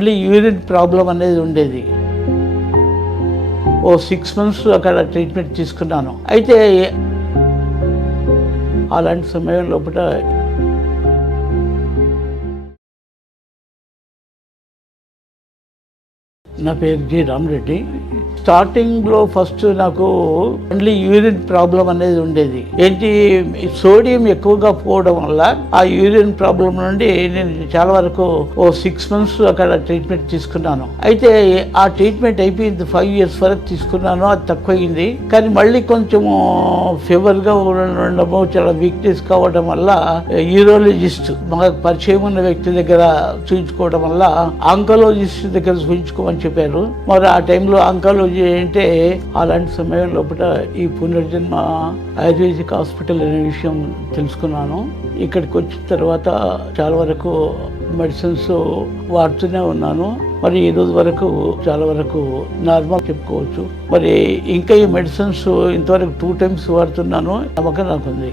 Only urine problem అనేది ఉండేది. ఓ 6 months అక్కడ ట్రీట్మెంట్ తీసుకున్నాను. అయితే అలాంటి సమయం లోపల నా పేరు జి రామరెడ్డి. స్టార్టింగ్లో ఫస్ట్ నాకు ఓన్లీ యూరిన్ ప్రాబ్లం అనేది ఉండేది. ఏంటి, సోడియం ఎక్కువగా పోవడం వల్ల ఆ యూరిన్ ప్రాబ్లం నుండి నేను చాలా వరకు ఓ 6 months అక్కడ ట్రీట్మెంట్ తీసుకున్నాను. అయితే ఆ ట్రీట్మెంట్ అయిపోయింది, 5 years వరకు తీసుకున్నాను. అది తక్కువైంది, కానీ మళ్ళీ కొంచెము ఫీవర్గా ఉండడము, చాలా వీక్నెస్ కావడం వల్ల యూరాలజిస్ట్, మాకు పరిచయం ఉన్న వ్యక్తి దగ్గర చూయించుకోవడం వల్ల ఆంకాలజిస్ట్ దగ్గర చూయించుకోమని చెప్పారు. మరి ఆ టైంలో ఆంకాలజీ అంటే అలాంటి సమయం లోపల ఈ పునర్జన్మ ఆయుర్వేదిక్ హాస్పిటల్ అనే విషయం తెలుసుకున్నాను. ఇక్కడికి వచ్చిన తర్వాత చాలా వరకు మెడిసిన్స్ వాడుతూనే ఉన్నాను. మరి ఈ రోజు వరకు చాలా వరకు నార్మల్ చెప్పుకోవచ్చు. మరి ఇంకా ఈ మెడిసిన్స్ ఇంతవరకు 2 times వాడుతున్నాను. నమ్మకం నాకుంది.